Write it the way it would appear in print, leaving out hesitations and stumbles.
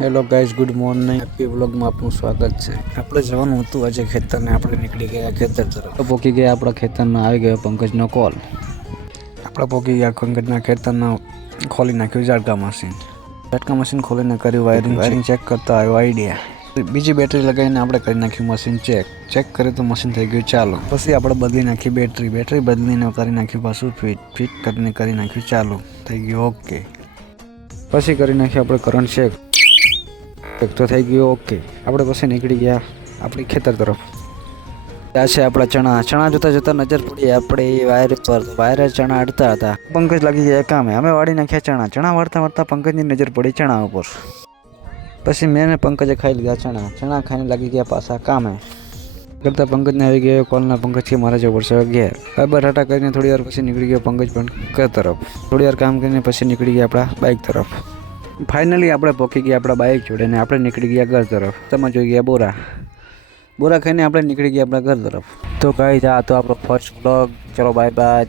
Hello guys, good morning. Happy વ્લોગમાં આપનું સ્વાગત છે. આપણે જવાનું હતું આજે ખેતરને. આપણે નીકળી ગયા ખેતર તરફ. પહોંચી ગયા આપણા ખેતરમાં. આવી ગયો પંકજનો કોલ. આપણે પહોંચી ગયા પંકજના ખેતરના. ખોલી નાખ્યું ઝાટકા મશીન ખોલીને કર્યું વાયરિંગ ચેક કરતા આવ્યો આઈડિયા. બીજી બેટરી લગાવીને આપણે કરી નાખ્યું મશીન ચેક કર્યું તો મશીન થઈ ગયું ચાલુ. પછી આપણે બદલી નાખી બેટરી બદલીને કરી નાખ્યું પાછું ફિટ કરીને કરી નાખ્યું ચાલુ. થઈ ગયું ઓકે. પછી કરી નાખ્યું આપણે કરંટ ચેક તો થઈ ગયું ઓકે. આપણે પછી નીકળી ગયા આપણી ખેતર તરફ. ત્યાં છે આપણા ચણા જોતા નજર પડી આપણે વાયર પર. વાયરે ચણા અડતા હતા. પંકજ લાગી ગયા કામે. અમે વાળી નાખ્યા ચણા વાળતા પંકજની નજર પડી ચણા ઉપર. પછી મેં ને પંકજે ખાઈ લીધા ચણા ખાઈને લાગી ગયા પાછા કામે કરતા. પંકજને આવી ગયો કોલના. પંકજ કે મારા જવું પડશે ઘેર. બાબર હટા કરીને થોડી વાર પછી નીકળી ગયો પંકજ પણ ઘર તરફ. થોડી વાર કામ કરીને પછી નીકળી ગયા આપણા બાઇક તરફ. ફાઇનલી આપણે પહોંચી ગયા આપણા બાઇક જોડે ને આપણે નીકળી ગયા ઘર તરફ. તમે જોઈ ગયા બોરા ખાઈને આપણે નીકળી ગયા આપણા ઘર તરફ. તો કાંઈ આ તો આપણો ફર્સ્ટ વ્લોગ. ચલો બાય બાય.